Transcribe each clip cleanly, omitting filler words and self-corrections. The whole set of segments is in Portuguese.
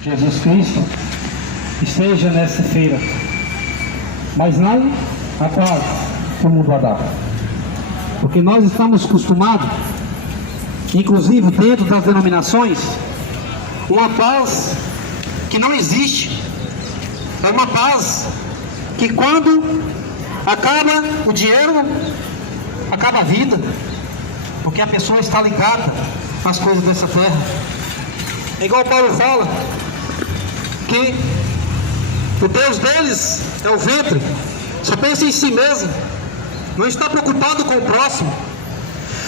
Jesus Cristo esteja nesta feira, mas não a paz que o mundo a dar, porque nós estamos acostumados, inclusive dentro das denominações, uma paz que não existe. É uma paz que quando acaba o dinheiro, acaba a vida, porque a pessoa está ligada às coisas dessa terra. É igual Paulo fala, que o Deus deles é o ventre, só pensa em si mesmo, não está preocupado com o próximo.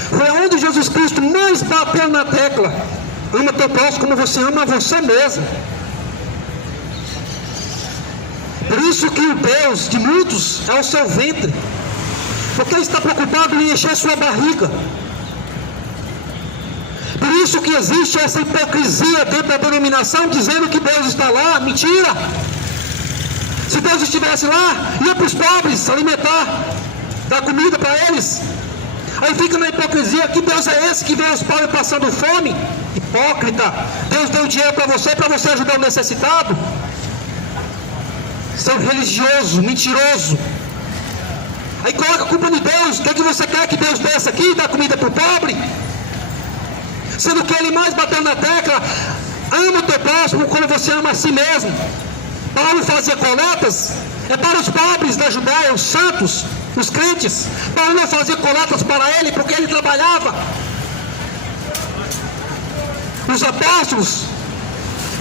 Foi onde Jesus Cristo mais bateu na tecla: ama teu próximo como você ama você mesmo. Por isso que o Deus de muitos é o seu ventre, porque ele está preocupado em encher sua barriga. Por isso que existe essa hipocrisia dentro da denominação, dizendo que Deus está lá. Mentira! Se Deus estivesse lá, ia para os pobres alimentar, dar comida para eles. Aí fica na hipocrisia: que Deus é esse que vê os pobres passando fome? Hipócrita! Deus deu dinheiro para você ajudar o necessitado. Seu religioso, mentiroso. Aí coloca a culpa de Deus. O que você quer que Deus desça aqui e dá comida para o pobre? Sendo que ele mais bateu na tecla: ama o teu próximo como você ama a si mesmo. Paulo fazia coletas para os pobres da Judéia, os santos, os crentes. Paulo não fazia coletas para ele porque ele trabalhava. Os apóstolos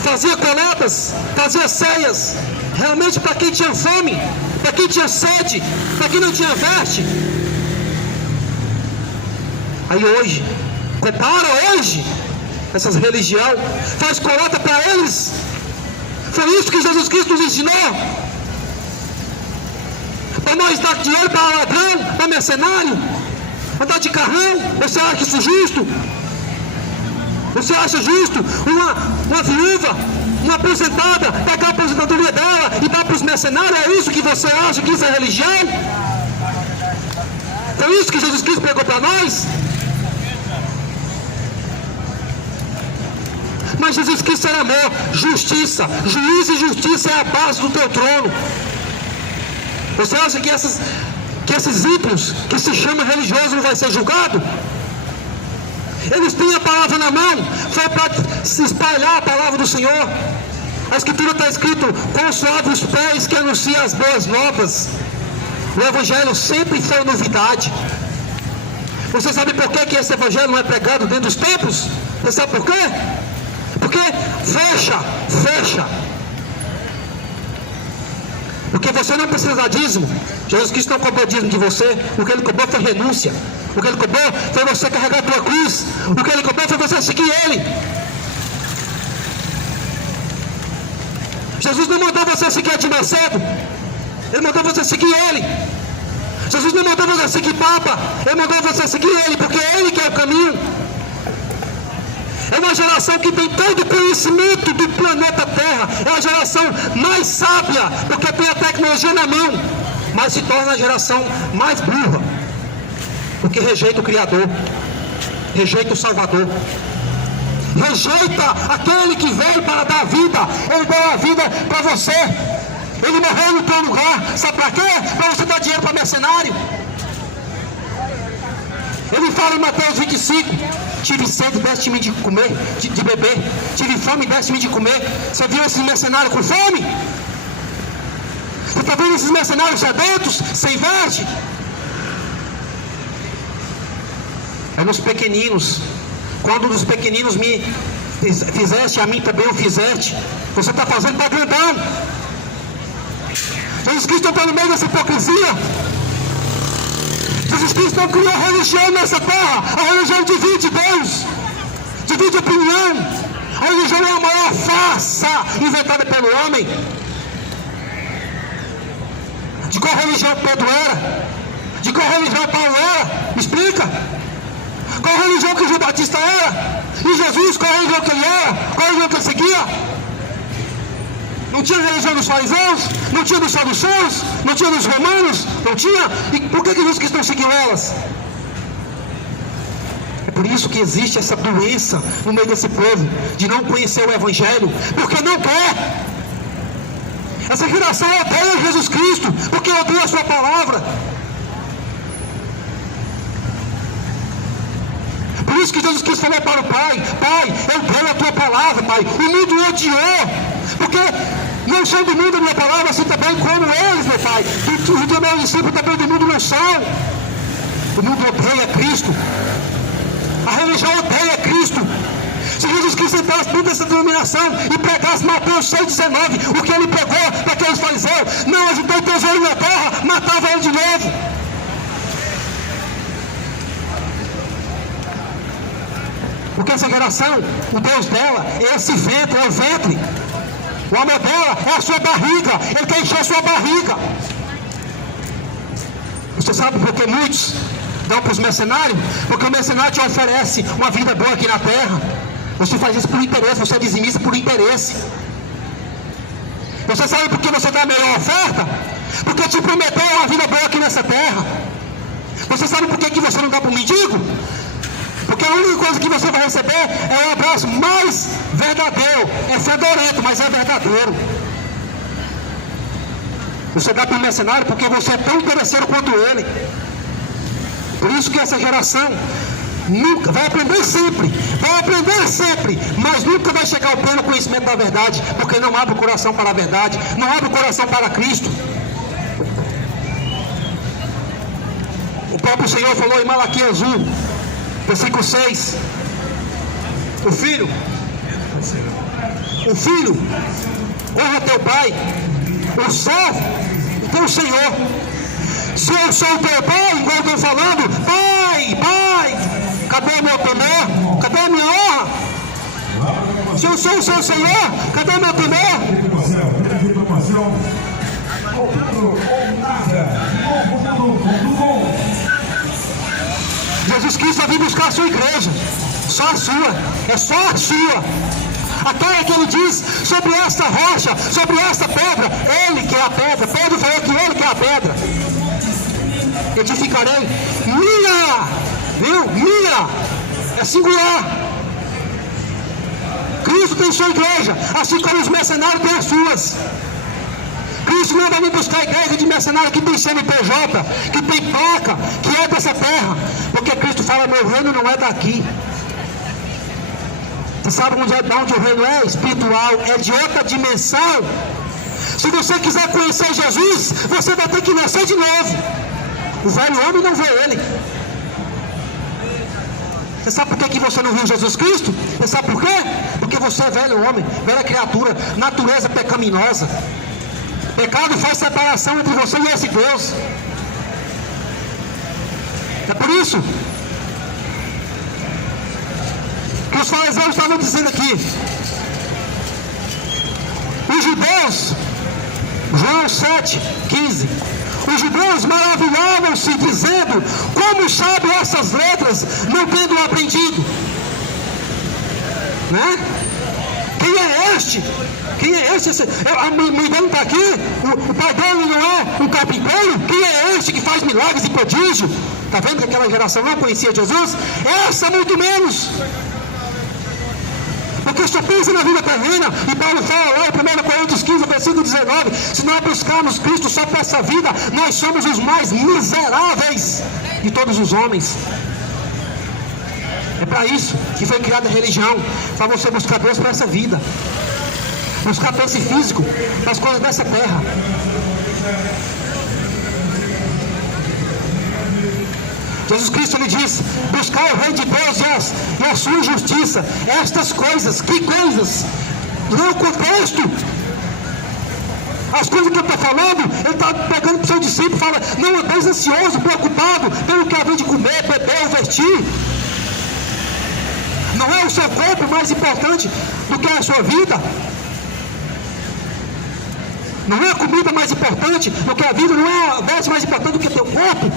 faziam coletas, faziam ceias, realmente para quem tinha fome, para quem tinha sede, para quem não tinha veste. Aí hoje, compara hoje essas religiões, faz coleta para eles. Foi isso que Jesus Cristo nos ensinou. Para nós dar dinheiro para ladrão, para mercenário, andar de carrão. Você acha isso justo? Você acha justo uma viúva, uma aposentada, pegar a aposentadoria dela e dar para os mercenários? É isso que você acha que isso é religião? Foi isso que Jesus Cristo pregou para nós? Mas Jesus Cristo era amor, justiça. Juízo e justiça é a base do teu trono. Você acha que esses ímpios, que se chama religioso, não vai ser julgado? Eles têm a palavra na mão, foi para se espalhar a palavra do Senhor. A Escritura está escrito: quão suave os pés que anunciam as boas novas. O Evangelho sempre foi novidade. Você sabe por que esse Evangelho não é pregado dentro dos templos? Você sabe por quê? Porque fecha. Porque você não precisa dar dízimo. Jesus Cristo não cobrou dízimo de você. O que ele cobrou foi renúncia. O que ele cobrou foi você carregar a tua cruz. O que ele cobrou foi você seguir ele. Jesus não mandou você seguir de Macedo. Ele mandou você seguir ele. Jesus não mandou você seguir Papa. Ele mandou você seguir ele, porque é ele que é o caminho. É uma geração que tem todo o conhecimento do planeta Terra. É a geração mais sábia, porque tem a tecnologia na mão, mas se torna a geração mais burra, porque rejeita o Criador, rejeita o Salvador, rejeita aquele que veio para dar vida. Ele deu a vida para você. Ele morreu no teu lugar. Sabe para quê? Para você dar dinheiro para mercenário. Ele fala em Mateus 25: tive sede, deste-me de comer, de beber. Tive fome, deste-me de comer. Você viu esses mercenários com fome? Você está vendo esses mercenários sedentos, sem veste? É nos pequeninos. Quando dos pequeninos me fizeste, a mim também o fizeste. Você está fazendo para grandão. Jesus Cristo está no meio dessa hipocrisia. Jesus Cristo não criou religião nessa terra. A religião divide Deus, divide opinião. A religião é a maior farsa inventada pelo homem. De qual religião Pedro era? De qual religião Paulo era? Me explica. Qual religião que João Batista era? E Jesus, qual religião que ele era? Qual religião que ele seguia? Não tinha religião dos fariseus? Não tinha dos saduceus? Não tinha dos romanos? Não tinha? E por que Jesus Cristo não seguiu elas? É por isso que existe essa doença no meio desse povo, de não conhecer o Evangelho, porque não quer. Essa geração odeia Jesus Cristo, porque odeia a sua palavra. Por isso que Jesus Cristo falou para o Pai: Pai, eu dei a tua palavra, Pai. O mundo odiou, porque não são do mundo a minha palavra, assim também como eles, meu Pai. Os teus meus discípulos também do mundo não são. O mundo odeia Cristo. A religião odeia Cristo. Se Jesus Cristo entrasse dentro dessa denominação e pregasse Mateus 6,19, o que ele pregou para aqueles fariseus: não ajudou tesouro na terra, matava ele de novo. Porque essa geração, o Deus dela é esse ventre, é o ventre. O amor dela é a sua barriga. Ele quer encher a sua barriga. Você sabe por que muitos dão para os mercenários? Porque o mercenário te oferece uma vida boa aqui na terra. Você faz isso por interesse, você é dizimista por interesse. Você sabe por que você dá a melhor oferta? Porque te prometeu uma vida boa aqui nessa terra. Você sabe por que você não dá para o mendigo? Porque a única coisa que você vai receber é o abraço mais verdadeiro. É fedorento, mas é verdadeiro. Você dá para o mercenário porque você é tão interesseiro quanto ele. Por isso que essa geração nunca vai aprender sempre, mas nunca vai chegar ao pleno conhecimento da verdade, porque não abre o coração para a verdade, não abre o coração para Cristo. O próprio Senhor falou em Malaquias 1, versículo 6: o filho, honra teu pai, o servo, então o Senhor. Se eu sou o teu pai, igual eu estou falando, pai, cadê o meu temor? Cadê a minha honra? Se eu sou o seu Senhor, cadê o meu temor? Jesus Cristo vai vir buscar a sua igreja, só a sua, é só a sua. Aquela que ele diz: sobre esta rocha, sobre esta pedra, ele que é a pedra. Pedro falou que ele que é a pedra. Edificarei minha, viu? Minha, é singular. Cristo tem sua igreja, assim como os mercenários têm as suas. Cristo não vai vir buscar a igreja de mercenário que tem CNPJ, que tem placa, que é dessa terra, porque Cristo fala: meu reino não é daqui. Você sabe de onde o reino é? Espiritual, é de outra dimensão. Se você quiser conhecer Jesus, você vai ter que nascer de novo. O velho homem não vê ele. Você sabe por que você não viu Jesus Cristo? Você sabe por quê? Porque você é velho homem, velha criatura, natureza pecaminosa. Pecado faz separação entre você e esse Deus. É por isso que os fariseus estavam dizendo aqui: os judeus, João 7,15, os judeus maravilhavam-se dizendo: como sabe essas letras, não tendo aprendido? Né? Quem é este? Quem é este? A mãe dele está aqui, o pai dele não é um carpinteiro? Quem é este que faz milagres e prodígio? Está vendo que aquela geração não conhecia Jesus? Essa muito menos. Porque só pensa na vida terrena, e Paulo fala lá em 1 Coríntios 15, versículo 19: se nós buscarmos Cristo só para essa vida, nós somos os mais miseráveis de todos os homens. É para isso que foi criada a religião, para você buscar Deus para essa vida, buscar para esse físico, para as coisas dessa terra. Jesus Cristo lhe disse: buscar o reino de Deus e a sua justiça. Estas coisas, que coisas? Lê o contexto. As coisas que eu estou falando, ele está pegando para o seu discípulo e fala: não andeis ansioso, preocupado pelo que havia de comer, beber ou vestir. Não é o seu corpo mais importante do que a sua vida? Não é a comida mais importante do que a vida? Não é a veste mais importante do que o teu corpo?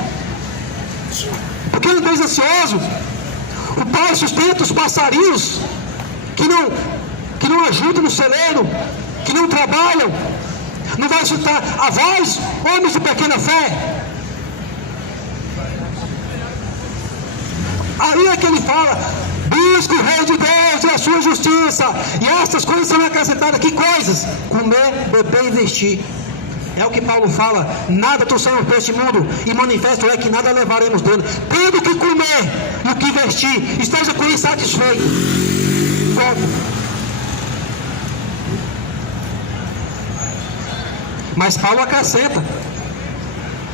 Porque ele é ansioso. O Pai sustenta os passarinhos que não ajudam no celeiro, que não trabalham. Não vai sustentar a vós, homens de pequena fé. Aí é que ele fala: busque o reino de Deus e a sua justiça, e estas coisas serão acrescentadas. Que coisas? Comer, beber e vestir. É o que Paulo fala: nada trouxemos para este mundo, e manifesto é que nada levaremos dele. Tendo que comer e o que vestir, esteja com isso satisfeito. Como? Mas Paulo acrescenta.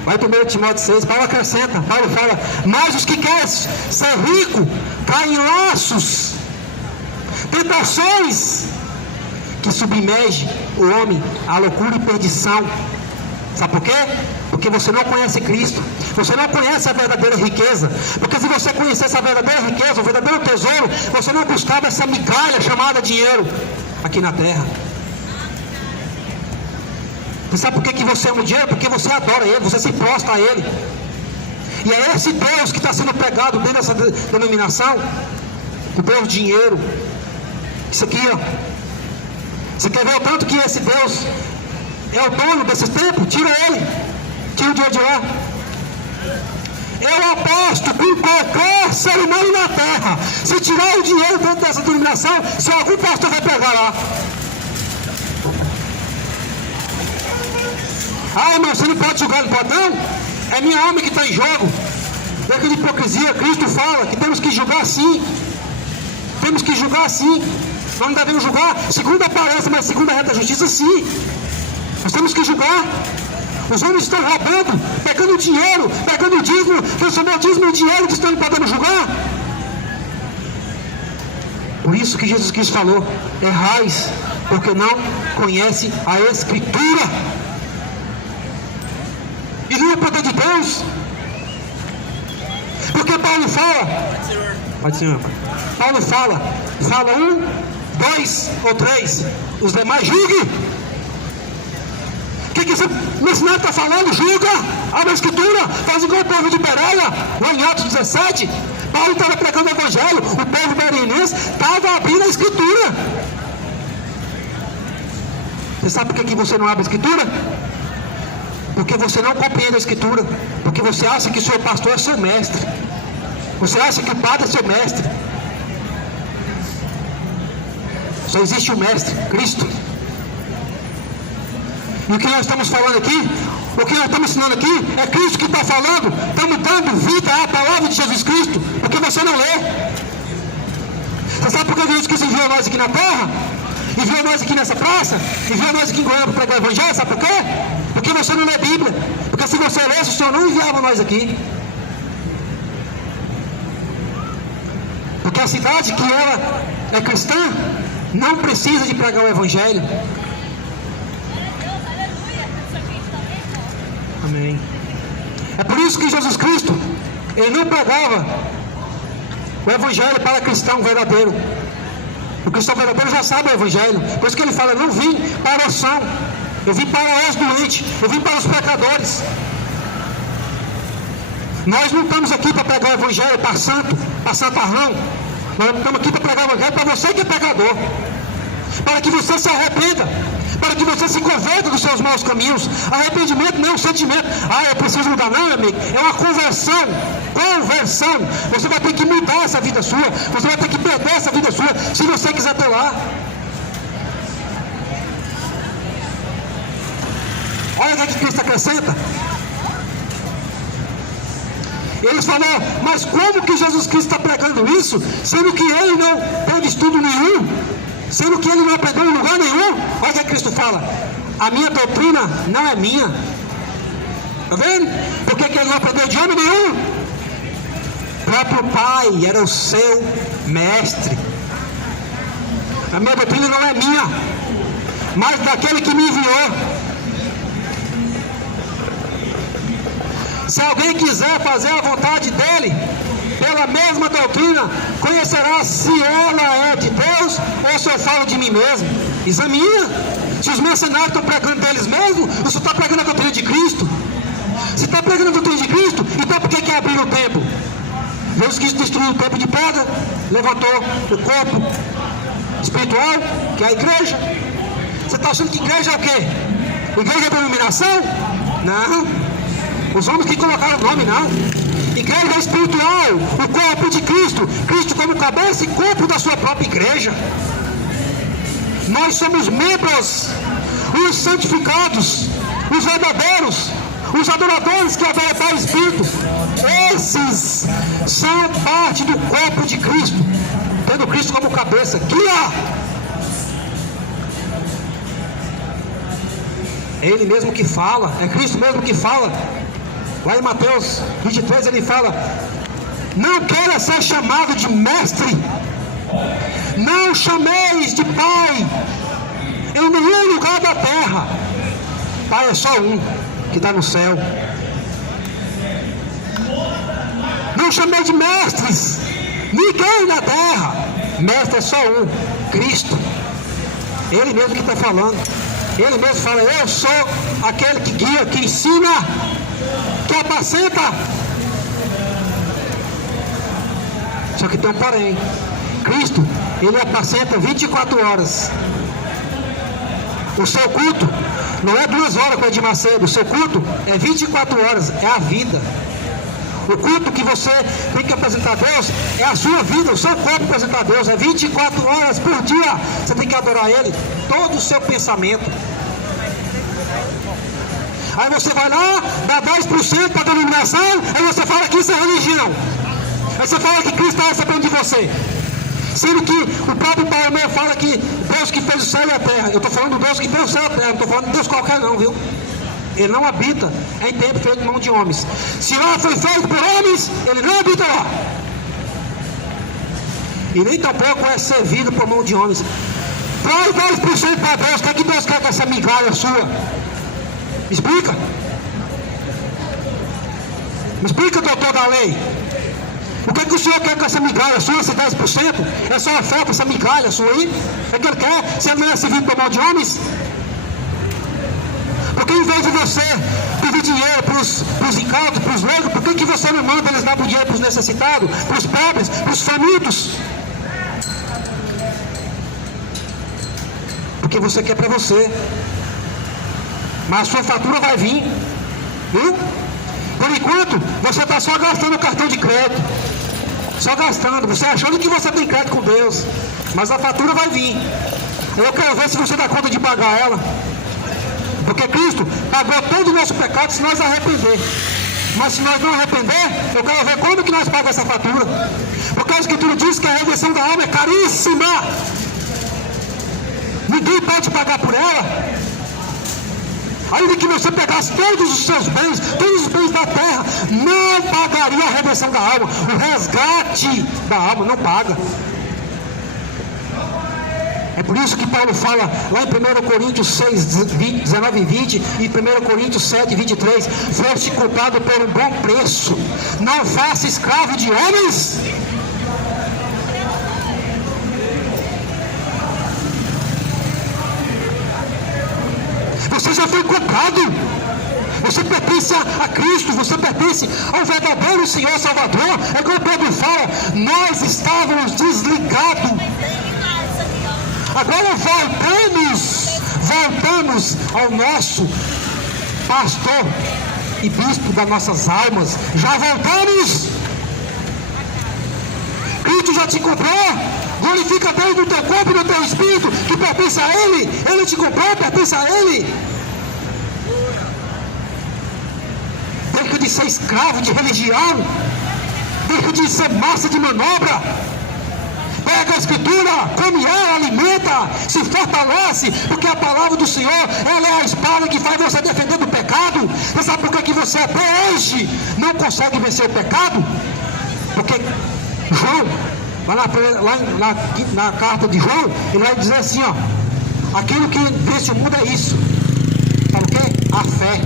Vai para 1 Timóteo 6, Paulo acrescenta. Paulo fala: mas os que querem ser ricos caem em laços, tentações que submergem o homem à loucura e perdição. Sabe por quê? Porque você não conhece Cristo. Você não conhece a verdadeira riqueza. Porque se você conhecesse a verdadeira riqueza, o verdadeiro tesouro, você não buscava essa migalha chamada dinheiro aqui na terra. Você sabe por que você ama o dinheiro? Porque você adora ele, você se prostra a ele. E é esse Deus que está sendo pregado dentro dessa denominação, o Deus dinheiro. Isso aqui, ó. Você quer ver o tanto que esse Deus é o dono desses tempos? Tira ele, tira o dinheiro de lá. Eu aposto com qualquer ser humano na terra, se tirar o dinheiro dentro dessa denominação, se algum pastor vai pegar lá. Ah, irmão, você não pode julgar, não pode não? É minha alma que está em jogo. É aquela hipocrisia. Cristo fala que temos que julgar sim. Temos que julgar sim. Nós não devemos julgar segundo a aparência, mas segundo a reta justiça, sim. Nós temos que julgar. Os homens estão roubando, pegando dinheiro, pegando dízimo, transformando o dízimo em dinheiro, que estão podendo julgar. Por isso que Jesus Cristo falou: errais, porque não conhece a Escritura. E não é poder de Deus. Porque Paulo fala, pode ser, Paulo fala 1, 2 ou 3, os demais julguem. O que esse missionário está falando? Julga, abre a Escritura, faz igual o povo de Bereia, lá em Atos 17. Paulo estava pregando o Evangelho, o povo bereniense estava abrindo a Escritura. Você sabe por que você não abre a Escritura? Porque você não compreende a Escritura. Porque você acha que o seu pastor é seu mestre. Você acha que o padre é seu mestre. Só existe o mestre, Cristo. E o que nós estamos falando aqui, o que nós estamos ensinando aqui, é Cristo que está falando. Estamos dando vida à palavra de Jesus Cristo. Porque você não lê. Você sabe por que Jesus Cristo enviou nós aqui na terra? Enviou nós aqui nessa praça? Enviou nós aqui em Goiânia para pregar o Evangelho? Sabe por quê? Porque você não lê Bíblia. Porque se você lesse, o Senhor não enviava nós aqui. Porque a cidade que ela é cristã não precisa de pregar o Evangelho. Amém. É por isso que Jesus Cristo, ele não pregava o Evangelho para cristão verdadeiro. O cristão verdadeiro já sabe o Evangelho. Por isso que ele fala: não vim para o são, eu vim para os doentes, eu vim para os pecadores. Nós não estamos aqui para pregar o Evangelho para santo, para santarrão. Nós estamos aqui para pregar o Evangelho para você que é pecador, para que você se arrependa, para que você se converta dos seus maus caminhos. Arrependimento não é um sentimento: ah, eu preciso mudar. Não, meu amigo, é uma conversão. Você vai ter que mudar essa vida sua. Você vai ter que perder essa vida sua, se você quiser ter lá. Olha o que Cristo acrescenta. Eles falaram: mas como que Jesus Cristo está pregando isso, sendo que ele não teve estudo nenhum, sendo que ele não aprendeu em lugar nenhum? Olha o que Cristo fala: a minha doutrina não é minha. Está vendo? Por que ele não aprendeu de homem nenhum? O próprio Pai era o seu mestre. A minha doutrina não é minha, mas daquele que me enviou. Se alguém quiser fazer a vontade dele, pela mesma doutrina, conhecerá se ela é de Deus ou se eu falo de mim mesmo. Examina. Se os mercenários estão pregando deles mesmos, ou se está pregando a doutrina de Cristo. Se está pregando a doutrina de Cristo, então por que abriram o templo? Deus quis destruir o templo de pedra, levantou o corpo espiritual, que é a igreja. Você está achando que igreja é o quê? Igreja é denominação? Não. Os homens que colocaram o nome, não. igreja é espiritual, o corpo de Cristo, Cristo como cabeça e corpo da sua própria igreja. Nós somos membros, os santificados, os verdadeiros, os adoradores que adoram o Pai e Espírito. Esses são parte do corpo de Cristo, tendo Cristo como cabeça, guia. É Ele mesmo que fala, é Cristo mesmo que fala. Lá em Mateus 23 ele fala: não queira ser chamado de mestre, não chameis de Pai em nenhum lugar da terra. Pai é só um, que está no céu. Não chamei de mestres ninguém na terra. Mestre é só um, Cristo. Ele mesmo que está falando. Ele mesmo fala: eu sou aquele que guia, que ensina, que apacenta. Só que tem um porém. Cristo, ele apacenta 24 horas. O seu culto não é 2 horas com Edir Macedo. O seu culto é 24 horas, é a vida. O culto que você tem que apresentar a Deus é a sua vida, o seu corpo apresentar a Deus. É 24 horas por dia. Você tem que adorar Ele, todo o seu pensamento. Aí você vai lá, dá 10% para a denominação, aí você fala que isso é religião. Aí você fala que Cristo está recebendo de você. Sendo que o próprio Paulo fala que Deus que fez o céu e a terra. Eu estou falando do Deus que fez o céu e a terra, não estou falando de Deus qualquer não, viu? Ele não habita em templo feito de mão de homens. Se lá foi feito por homens, ele não habita lá. E nem tampouco é servido por mão de homens. Traz 10% para Deus. O que Deus quer com essa migalha sua? Me explica. Me explica, doutor da lei. O que o senhor quer com essa migalha sua, esse 10%? É só oferta essa migalha sua aí? É que ele quer? Se ele não é servido por mão de homens? Porque em vez de você pedir dinheiro para os incautos, para os leigos, por que você não manda eles dar o dinheiro para os necessitados, para os pobres, para os famintos? Porque você quer para você. Mas a sua fatura vai vir, viu? Por enquanto, você está só gastando o cartão de crédito. Só gastando, você achando que você tem crédito com Deus. Mas a fatura vai vir. Eu quero ver se você dá conta de pagar ela. Porque Cristo pagou todo o nosso pecado se nós arrepender. Mas se nós não arrepender, eu quero ver como que nós pagamos essa fatura. Porque a Escritura diz que a redenção da alma é caríssima. Ninguém pode pagar por ela. Ainda que você pegasse todos os seus bens, todos os bens da terra, não pagaria a redenção da alma. O resgate da alma não paga. É por isso que Paulo fala lá em 1 Coríntios 6, 19 e 20 e 1 Coríntios 7, 23: foste comprado por um bom preço, não faça escravo de homens. Você já foi comprado. Você pertence a Cristo. Você pertence ao verdadeiro Senhor Salvador. É como Pedro fala: nós estávamos desligados. Agora voltamos ao nosso pastor e bispo das nossas almas. Já voltamos. Cristo já te comprou. Glorifica Deus no teu corpo e no teu espírito, que pertence a Ele. Ele te comprou, pertence a Ele. Deixa de ser escravo de religião. Deixa de ser massa de manobra. Pega a Escritura, come ela, alimenta, se fortalece, porque a palavra do Senhor, ela é a espada que faz você defender do pecado. Você sabe por que você até hoje não consegue vencer o pecado? Porque João, lá na carta de João, ele vai dizer assim, ó: aquilo que vence o mundo é isso. Sabe o quê? A fé.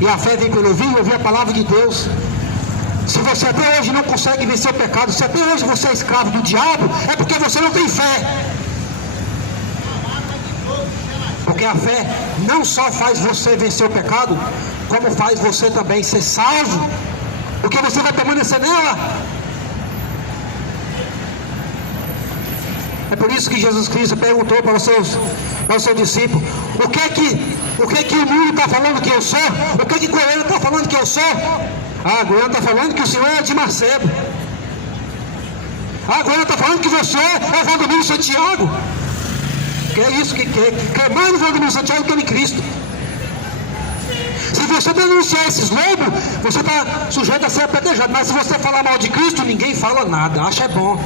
E a fé vem pelo ouvir a palavra de Deus. Se você até hoje não consegue vencer o pecado, se até hoje você é escravo do diabo, é porque você não tem fé. Porque a fé não só faz você vencer o pecado, como faz você também ser salvo, porque você vai permanecer nela. É por isso que Jesus Cristo perguntou para os seus discípulos: o que é que o mundo está falando que eu sou? O que é que o governo está falando que eu sou? Ah, agora está falando que o senhor é de Macedo. Ah, agora está falando que você é Valdomiro Santiago. Que é isso que quer mais no Valdomiro Santiago do que em Cristo. Se você denunciar esses lobos, você está sujeito a ser apedrejado. Mas se você falar mal de Cristo, ninguém fala nada. Acha é bom.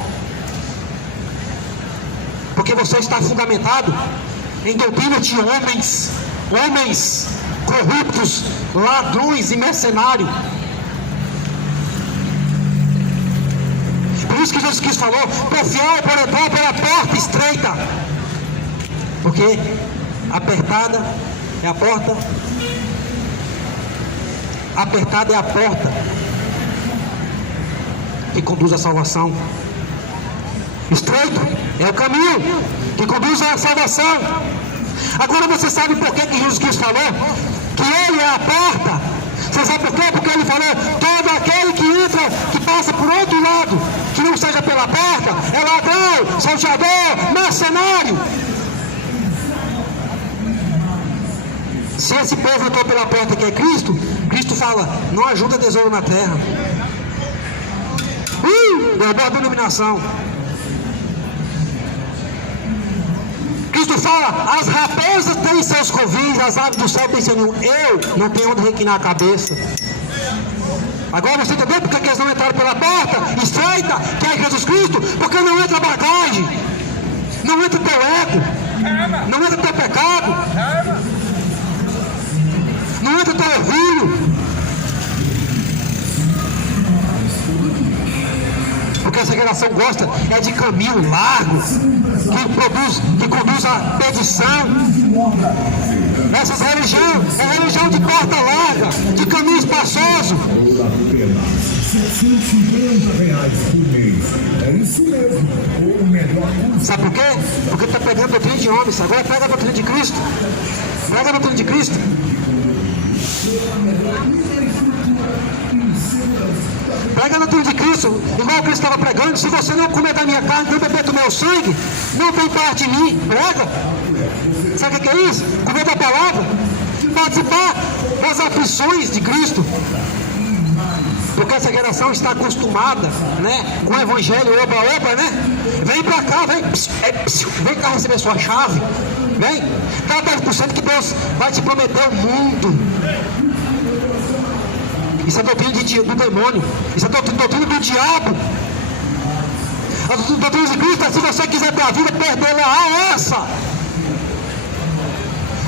Porque você está fundamentado em doutrina de homens corruptos, ladrões e mercenários. Por isso que Jesus Cristo falou: confiai por entrar pela porta estreita, porque apertada é a porta que conduz à salvação. Estreito é o caminho que conduz à salvação. Agora você sabe por que Jesus Cristo falou que Ele é a porta? Você sabe por quê? Porque Ele falou: todo aquele que entra, que passa por outro lado, que não seja pela porta, é ladrão, salteador, mercenário. Se esse povo entrou pela porta que é Cristo, Cristo fala: não ajuda tesouro na terra. Derrubou a denominação. Cristo fala: as raposas têm seus covis, as aves do céu têm seu ninho. Eu não tenho onde reclinar a cabeça. Agora você entendeu porque eles não entraram pela porta estreita, que é Jesus Cristo? Porque não entra bagagem, não entra teu ego, não entra teu pecado, não entra teu orgulho. Porque essa geração gosta é de caminho largo, que conduz à perdição. Essas religiões é religião de porta larga, de caminho espaçoso. Sabe por quê? Porque está pegando a doutrina de homens. Agora pega a doutrina de Cristo. Pega a doutrina de Cristo. Pega a doutrina de Cristo, igual o Cristo estava pregando: se você não comer da minha carne, não beber do meu sangue, não tem parte em mim. Prega. Sabe o que é isso? Comer da palavra, participar das aflições de Cristo. Porque essa geração está acostumada, né, com o evangelho, oba, né? Vem pra cá, vem cá receber sua chave. Vem, dá 10% que Deus vai te prometer o mundo. Isso é doutrina do demônio. Isso é doutrina do diabo. A doutrina de Cristo é: se você quiser ter a vida, perder-la essa.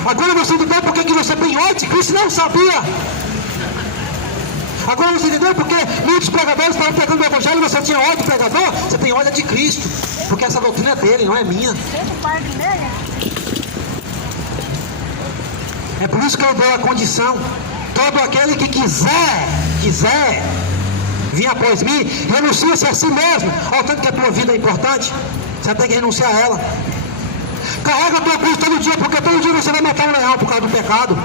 Agora você entendeu por que você tem ódio de Cristo? Não sabia. Agora você entendeu porque muitos pregadores estavam pregando o evangelho e você tinha ódio do pregador? Você tem ódio de Cristo, porque essa doutrina é dele, não é minha. É por isso que eu dou a condição: todo aquele que quiser vir após mim, renuncia-se a si mesmo. Olha o tanto que a tua vida é importante, você tem que renunciar a ela. Carrega a tua cruz todo dia, porque todo dia você vai matar um leão por causa do pecado.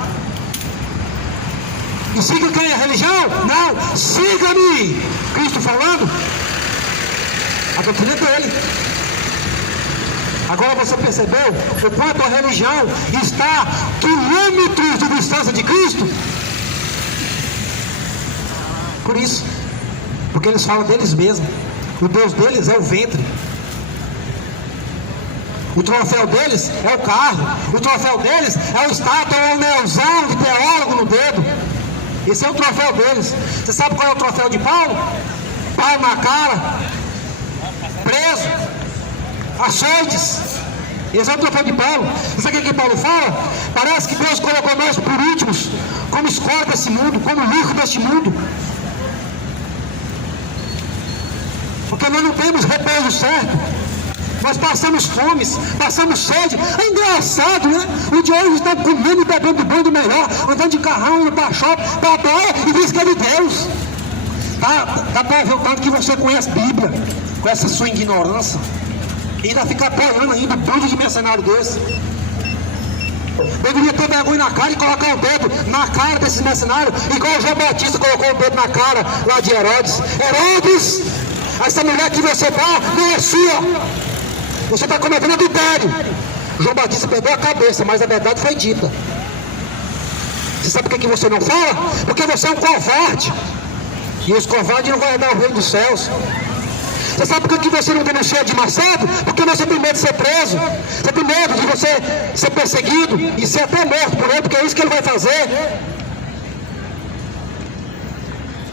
E siga quem é religião? Não, siga-me. Cristo falando, a doutrina dele. Agora você percebeu o quanto a religião está quilômetros de distância de Cristo? Por isso, porque eles falam deles mesmos. O Deus deles é o ventre. O troféu deles é o carro. O troféu deles é o estátua, é o anelzão de teólogo no dedo. Esse é o troféu deles. Você sabe qual é o troféu de Paulo? Pau na cara, preso, açoites. Esse é o troféu de Paulo. Você sabe o que Paulo fala? Parece que Deus colocou nós por últimos, como escória desse mundo, como lucro deste mundo. Porque nós não temos repouso certo. Nós passamos fome, passamos sede. É engraçado, né? O de hoje está comendo e bebendo bom do melhor, andando de carrão, indo para shopping, para a praia, e diz que é de Deus. Dá para ver o tanto que você conhece Bíblia, com essa sua ignorância. E ainda fica apoiando ainda um bando de mercenário desse. Deveria ter vergonha na cara e colocar o dedo na cara desses mercenários, igual o João Batista colocou o dedo na cara lá de Herodes. Herodes, essa mulher que você dá não é sua. Você está cometendo adultério. João Batista perdeu a cabeça, mas a verdade foi dita. Você sabe por que você não fala? Porque você é um covarde. E os covardes não vão herdar o reino dos céus. Você sabe por que você não denuncia de Macedo? Porque você tem medo de ser preso. Você tem medo de você ser perseguido e ser até morto por ele, porque é isso que ele vai fazer.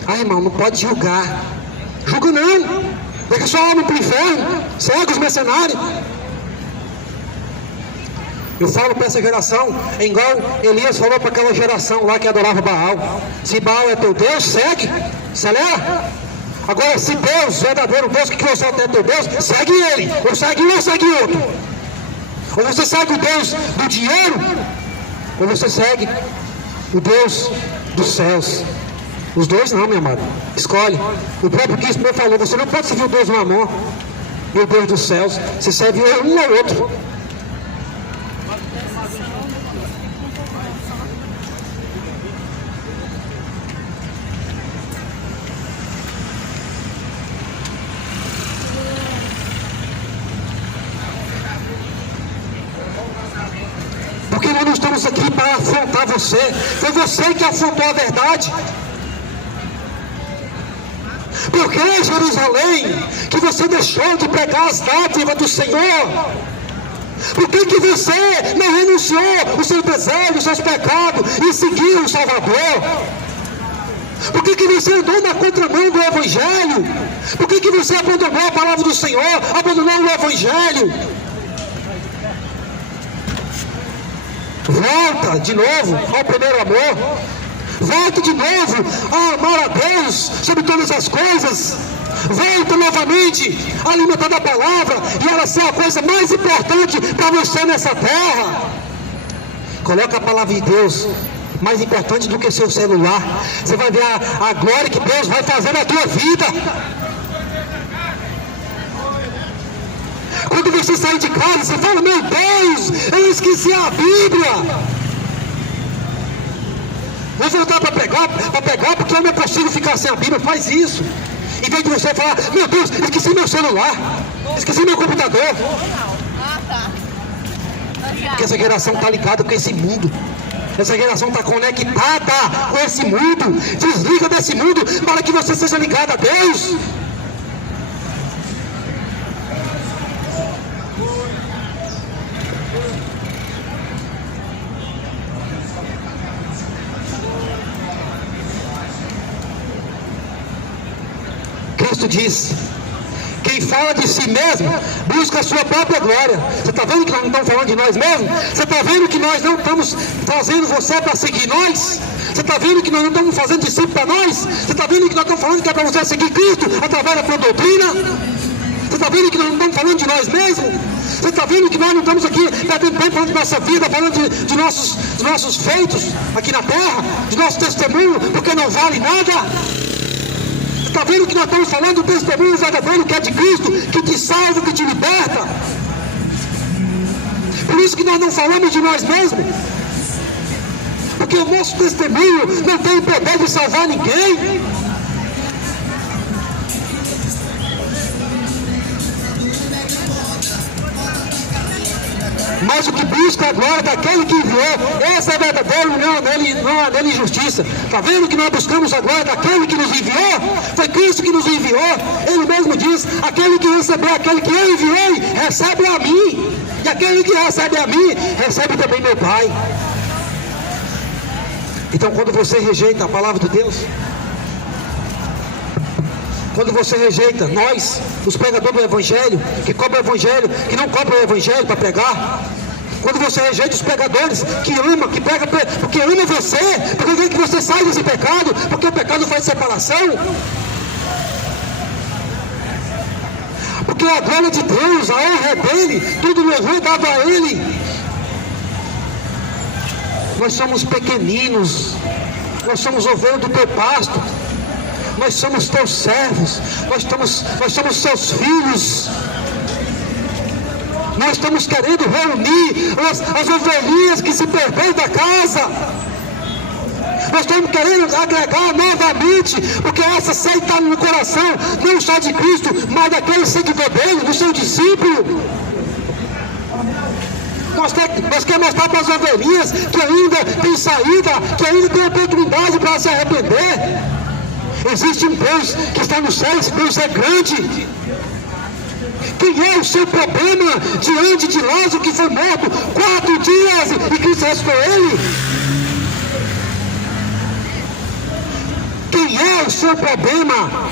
Ah, irmão, não pode julgar. Julga não. Deixa sua alma para o inferno. Segue os mercenários. Eu falo para essa geração, é igual Elias falou para aquela geração lá que adorava Baal. Se Baal é teu Deus, segue. Acelera. Agora, se Deus, verdadeiro Deus, que criou o céu é teu Deus, segue ele. Ou segue um ou segue outro. Ou você segue o Deus do dinheiro, ou você segue o Deus dos céus. Os dois não, meu amado. Escolhe. O próprio Cristo falou, você não pode servir o Deus do amor e o Deus dos céus. Você serve um ou outro. Porque nós não estamos aqui para afrontar você. Foi você que afrontou a verdade. Por que, Jerusalém, que você deixou de pregar as dádivas do Senhor? Por que você não renunciou os seus desejos, os seus pecados e seguiu o Salvador? Por que você andou na contramão do Evangelho? Por que você abandonou a palavra do Senhor, abandonou o Evangelho? Volta de novo ao primeiro amor. Volta de novo a amar a Deus sobre todas as coisas. Volta novamente a alimentar da palavra e ela ser a coisa mais importante para você nessa terra. Coloca a palavra de Deus mais importante do que seu celular. Você vai ver a glória que Deus vai fazer na tua vida. Quando você sair de casa, você fala, meu Deus, eu esqueci a Bíblia. Vou voltar para pegar, porque eu não consigo ficar sem a Bíblia. Faz isso. Em vez de você falar, meu Deus, esqueci meu celular, esqueci meu computador. Porque essa geração está ligada com esse mundo. Essa geração está conectada com esse mundo. Desliga desse mundo para que você seja ligado a Deus. Cristo diz, quem fala de si mesmo, busca a sua própria glória. Você está vendo que nós não estamos falando de nós mesmos? Você está vendo que nós não estamos fazendo você para seguir nós? Você está vendo que nós não estamos fazendo discípulo para nós? Você está vendo que nós estamos falando que é para você seguir Cristo através da sua doutrina? Você está vendo que nós não estamos falando de nós mesmos? Você está vendo que nós não estamos aqui perdendo tempo falando de nossa vida, falando de nossos feitos aqui na terra, de nosso testemunho, porque não vale nada? Está vendo que nós estamos falando do testemunho verdadeiro que é de Cristo, que te salva, que te liberta? Por isso que nós não falamos de nós mesmos. Porque o nosso testemunho não tem o poder de salvar ninguém. Mas o que busca a glória daquele que enviou, esse é verdadeiro, não há nele injustiça. Está vendo que nós buscamos a glória daquele que nos enviou? Foi Cristo que nos enviou. Ele mesmo diz, aquele que recebeu, aquele que eu enviei, recebe a mim. E aquele que recebe a mim, recebe também meu Pai. Então quando você rejeita a palavra de Deus, quando você rejeita nós, os pregadores do Evangelho, que cobram o Evangelho, que não cobram o Evangelho para pregar, quando você rejeita os pregadores que ama, que prega porque ama você, porque quer que você saia desse pecado, porque o pecado faz separação, porque a glória de Deus, a honra é dele, tudo louvor dado a ele. Nós somos pequeninos, nós somos ovelhas do teu pasto. Nós somos teus servos, nós somos seus filhos. Nós estamos querendo reunir as ovelhinhas que se perderam da casa. Nós estamos querendo agregar novamente, porque essa sede está no coração, não só de Cristo, mas daquele seguidor dele, do seu discípulo. Nós queremos mostrar para as ovelhinhas que ainda tem saída, que ainda tem oportunidade para se arrepender. Existe um Deus que está no céu, esse Deus é grande. Quem é o seu problema diante de Lázaro que foi morto 4 dias e Cristo ressuscitou ele? Quem é o seu problema?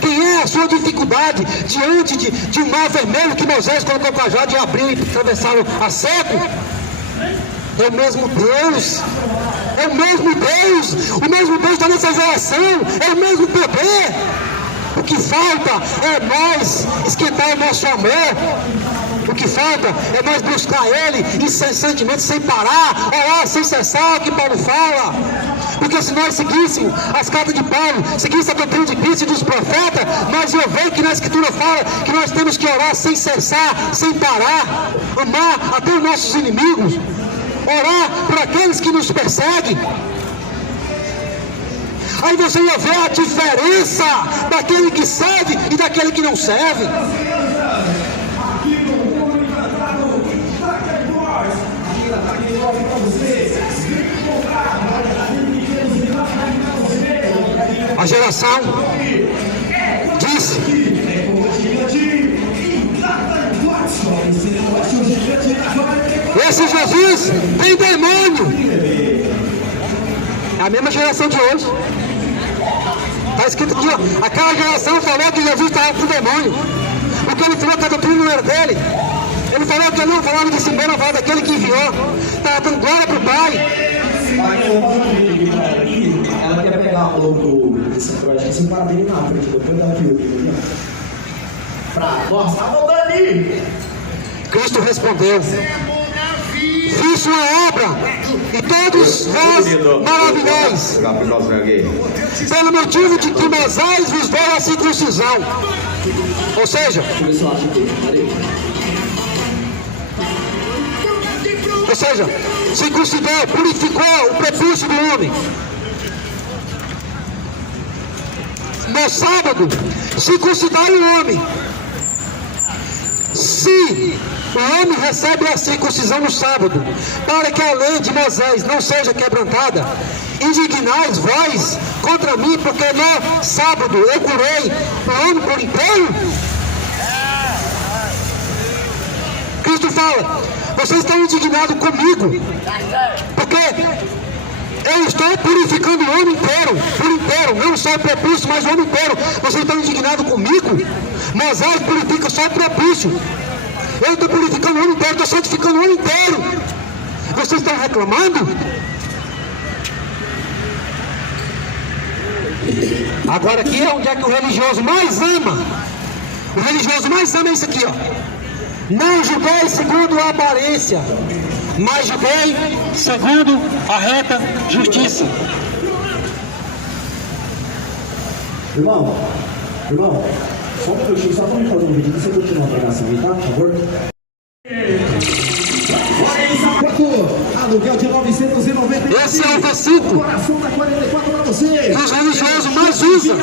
Quem é a sua dificuldade diante de um mar vermelho que Moisés colocou o cajado e abriu e atravessaram a seco? É o mesmo Deus. É o mesmo Deus. O mesmo Deus está nessa geração. É o mesmo poder. O que falta é nós esquentar o nosso amor. O que falta é nós buscar Ele incessantemente, sem parar, orar sem cessar, o que Paulo fala. Porque se nós seguíssemos as cartas de Paulo, seguíssemos a doutrina de Cristo e dos profetas, nós iam ver que na Escritura fala que nós temos que orar sem cessar, sem parar, amar até os nossos inimigos, orar por aqueles que nos perseguem. Aí você ia ver a diferença daquele que serve e daquele que não serve. A geração disse: esse Jesus tem demônio. É a mesma geração de hoje. Está escrito aqui, ó, aquela geração falou que Jesus estava com demônio, porque ele falou que a doutrina não era dele. Ele falou que ele não falava de si mesmo, não falava daquele que enviou. Estava dando glória para o Pai. Ela quer pegar o esse parabéns na frente, depois dá aqui. Nossa, voltando ali! Cristo respondeu: fiz uma obra e todos vós maravilhais, pelo motivo de que Moisés vos deu a circuncisão. Ou seja, circuncidou, purificou o prepúcio do homem. No sábado, circuncidar o homem. Se o homem recebe a circuncisão no sábado, para que a lei de Moisés não seja quebrantada, indignais vós contra mim, porque no sábado eu curei o homem por inteiro. Cristo fala: vocês estão indignados comigo, porque eu estou purificando o homem inteiro, por inteiro, não só o prepúcio, mas o homem inteiro. Vocês estão indignados comigo? Moisés purifica só o prepúcio. Eu estou purificando o homem inteiro, estou santificando o homem inteiro. Vocês estão reclamando? Agora aqui é onde é que o religioso mais ama. O religioso mais ama é isso aqui, ó. Não julguei segundo a aparência, mas julguei segundo a reta justiça. Irmão, só um minutinho, só para me fazer um vídeo, você continua a pregação aí, tá? Por favor. Aluguel de 990. Esse é o versículo Coração da 44 para você. que os religiosos mais usam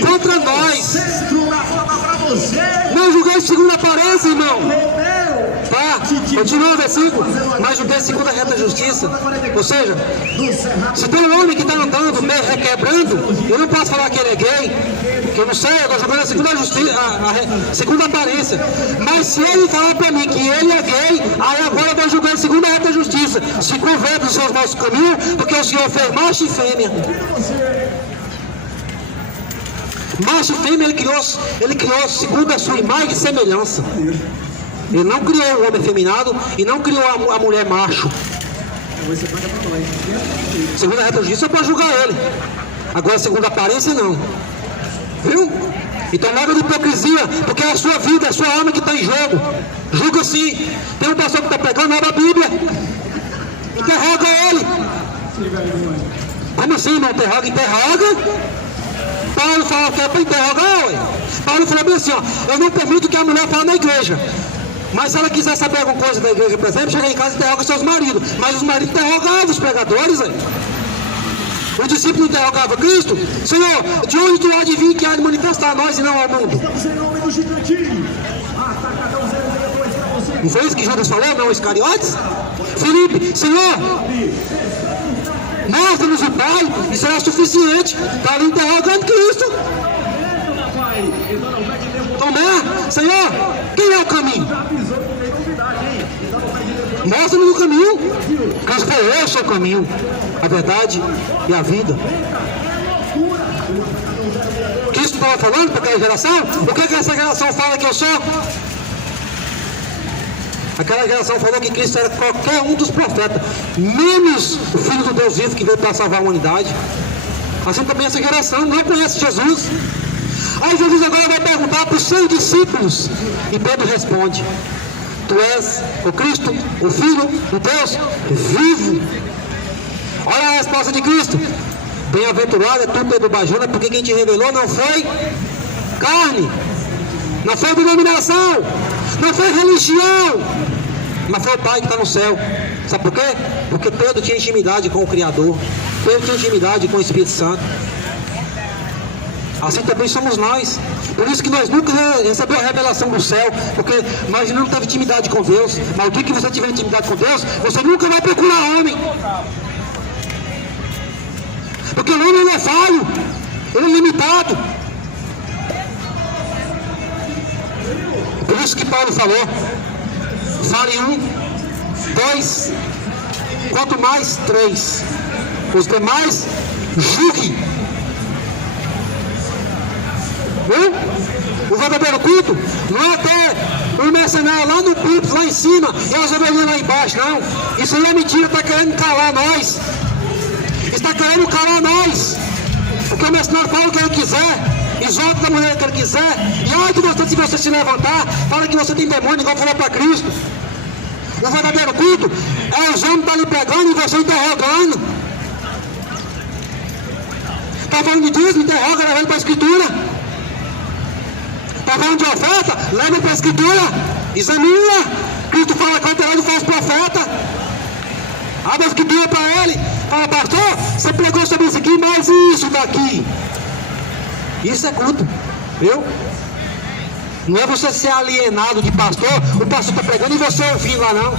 contra nós. Centro da roda para você. Não julguei segundo a aparência, irmão. Tá? Continua o versículo. Mas julguei segundo a reta justiça. Ou seja, se tem um homem que está andando, requebrando, eu não posso falar que ele é gay, que eu não sei, eu estou julgando a segunda justiça, segunda aparência. Mas se ele falar para mim que ele é gay, aí agora eu vou julgar a segunda reta justiça. Se converte nos seus maus caminhos, porque o Senhor fez macho e fêmea. Macho e fêmea ele criou segundo a sua imagem e semelhança. Ele não criou o homem feminado e não criou a mulher macho. Segundo a reta justiça, eu posso julgar ele. Agora, segundo a aparência, não. Viu? Então, nada de hipocrisia, porque é a sua vida, é a sua alma que está em jogo. Julga sim. Tem um pastor que está pegando, abre a Bíblia. Interroga ele. Como assim, irmão? Interroga. Paulo fala que é para interrogar, ué. Paulo falou bem assim, ó: eu não permito que a mulher fale na igreja. Mas se ela quiser saber alguma coisa da igreja, por exemplo, chega em casa e interroga seus maridos. Mas os maridos interrogavam os pregadores, ué. O discípulo interrogava Cristo: Senhor, de onde tu há de vir que há de manifestar a nós e não ao mundo? Não foi isso que Judas falou, não, Iscariotes? Filipe: Senhor, Mostra-nos o Pai e será suficiente. Está ali interrogando Cristo. Tomé, Senhor, quem é o caminho? Mostra-nos o caminho. Cristo falou, eu sou o caminho, a verdade e a vida. Cristo estava falando para aquela geração? O que essa geração fala que eu sou? Aquela geração falou que Cristo era qualquer um dos profetas, menos o Filho do Deus vivo que veio para salvar a humanidade. Assim também essa geração não conhece Jesus. Aí Jesus agora vai perguntar para os seus discípulos, e Pedro responde: Tu és o Cristo, o Filho de Deus vivo. Olha a resposta de Cristo: Bem-aventurado é tu, Pedro Bajuna, porque quem te revelou não foi carne, não foi denominação, não foi religião, mas foi o Pai que está no céu. Sabe por quê? Porque Pedro tinha intimidade com o Criador, Pedro tinha intimidade com o Espírito Santo. Assim também somos nós. Por isso que nós nunca recebemos a revelação do céu, porque nós não temos intimidade com Deus. Mas o dia que você tiver intimidade com Deus, você nunca vai procurar homem. Porque o homem é falho, ele é limitado. Por isso que Paulo falou: fale 1, 2, quanto mais 3. Os demais julguem. O verdadeiro culto não é até o mercenário lá no púlpito, lá em cima, e as ovelhinhas lá embaixo, não. Isso aí é mentira, está querendo calar nós. Está querendo calar nós. Porque o mercenário fala o que ele quiser, exalta da maneira que ele quiser. E ai de você, se você se levantar, fala que você tem demônio, igual falou para Cristo. O verdadeiro culto é os homens estar lhe pegando e você interrogando. Está falando de Deus, me interroga, leva ele para a Escritura. Está falando de oferta? Leva ele para a Escritura. Examina. Cristo fala contra ele, falso profeta. Abre a Escritura para ele. Fala: pastor, você pregou sobre isso aqui, mas isso daqui. Isso é culto, viu? Não é você ser alienado de pastor. O pastor está pregando e você ouvindo lá, não.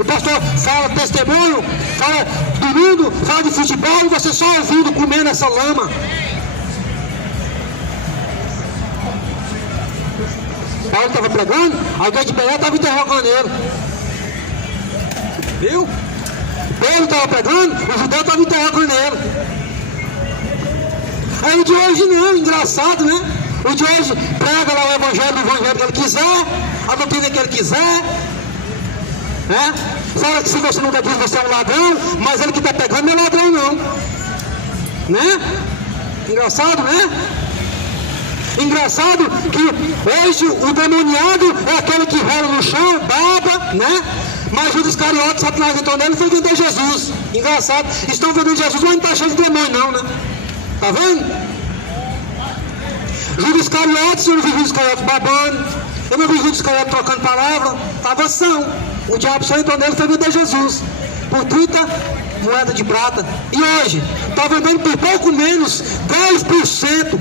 O pastor fala testemunho, fala domingo, fala de futebol e você só ouvindo, comendo essa lama. Paulo estava pregando, a igreja de Belém estava interrogando ele. Viu? Pedro estava pregando, os judeus estavam interrogando ele. Aí o de hoje não, engraçado, né? O de hoje prega lá o evangelho que ele quiser, a doutrina que ele quiser, né? Fala que se você não der Deus, você é um ladrão, mas ele que está pegando não é ladrão não, né? Engraçado, né? Engraçado que hoje o demoniado é aquele que rola no chão, baba, né? Mas Judas Iscariote, Satanás entrou nele e foi vender Jesus. Engraçado, estão vendendo Jesus, mas não está cheio de demônio não, né? Tá vendo? Judas Iscariote, eu não vi Judas Iscariote babando, eu não vi Judas Iscariote trocando palavra, estava são. O diabo só entrou nele e foi vender Jesus por 30 moedas de prata. E hoje, está vendendo por pouco menos 10%.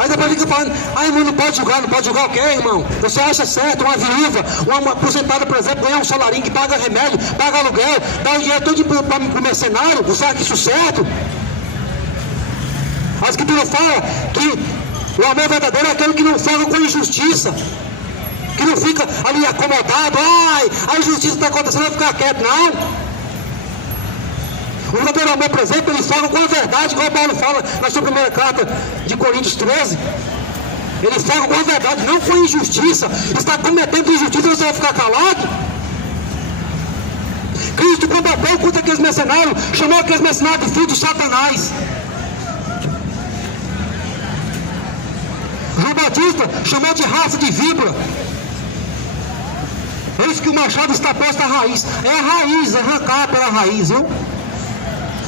Aí depois fica falando: ah, irmão, não pode julgar o quê, irmão? Você acha certo uma viúva, uma aposentada, por exemplo, ganhar um salarinho que paga remédio, paga aluguel, dá o dinheiro todo para o mercenário? Você acha isso certo? A Escritura fala que o amor verdadeiro é aquele que não fala com injustiça, que não fica ali acomodado. Ai, a injustiça está acontecendo, vai ficar quieto, não. O verdadeiro amor, por exemplo, ele fala com a verdade, igual Paulo fala na sua primeira carta de Coríntios 13. Ele fala com a verdade, não com injustiça. Está cometendo injustiça, você vai ficar calado? Cristo combateu contra aqueles mercenários, chamou aqueles mercenários de filhos de Satanás. João Batista chamou de raça de víbora. Eis que o machado está posto à raiz. É a raiz, arrancar pela raiz, viu?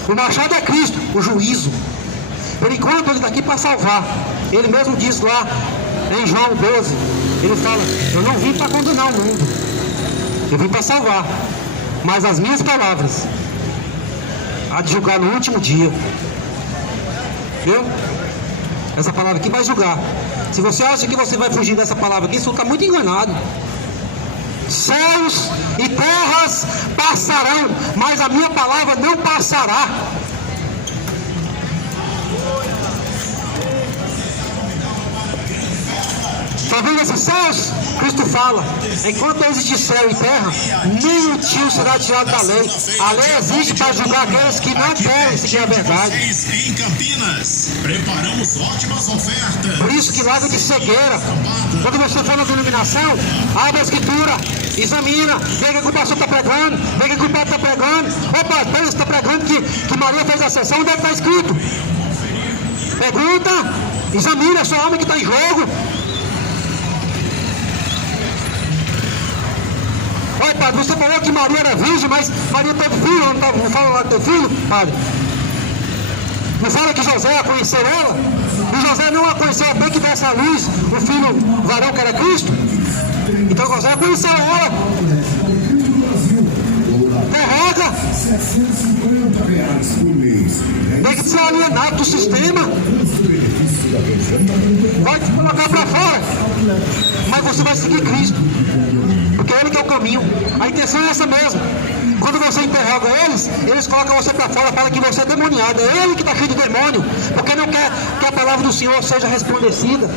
O machado é Cristo, o juízo. Por enquanto ele está aqui para salvar. Ele mesmo diz lá em João 12, ele fala: eu não vim para condenar o mundo, eu vim para salvar. Mas as minhas palavras há de julgar no último dia. Viu? Essa palavra aqui vai julgar. Se você acha que você vai fugir dessa palavra aqui, você está muito enganado. céus e terras passarão, mas a minha palavra não passará. Está vendo esses céus? Cristo fala, enquanto existe céu e terra, nenhum tio será tirado da lei. A lei existe para julgar aqueles que não querem seguir a verdade. Em Campinas, preparamos ótimas ofertas. Por isso que larga de cegueira. Quando você for na iluminação, abre a escritura, examina, vê que o pastor está pregando, vê que o padre está pregando. Opa, ele está pregando que Maria fez a sessão, onde é que está escrito? Pergunta, examina a sua alma que está em jogo. Olha, padre, você falou que Maria era virgem, mas Maria teve filho, não fala lá que teve filho, padre? Não fala que José a conheceu ela? E José não a conheceu bem que desse à luz o filho varão que era Cristo? Então José conheceu ela. Derroga. Tem que ser alienado do sistema. Vai te colocar para fora. Mas você vai seguir Cristo. Porque ele que é o caminho. A intenção é essa mesmo. Quando você interroga eles colocam você para fora, falam que você é demoniado. É ele que está cheio de demônio, porque não quer que a palavra do Senhor seja resplandecida.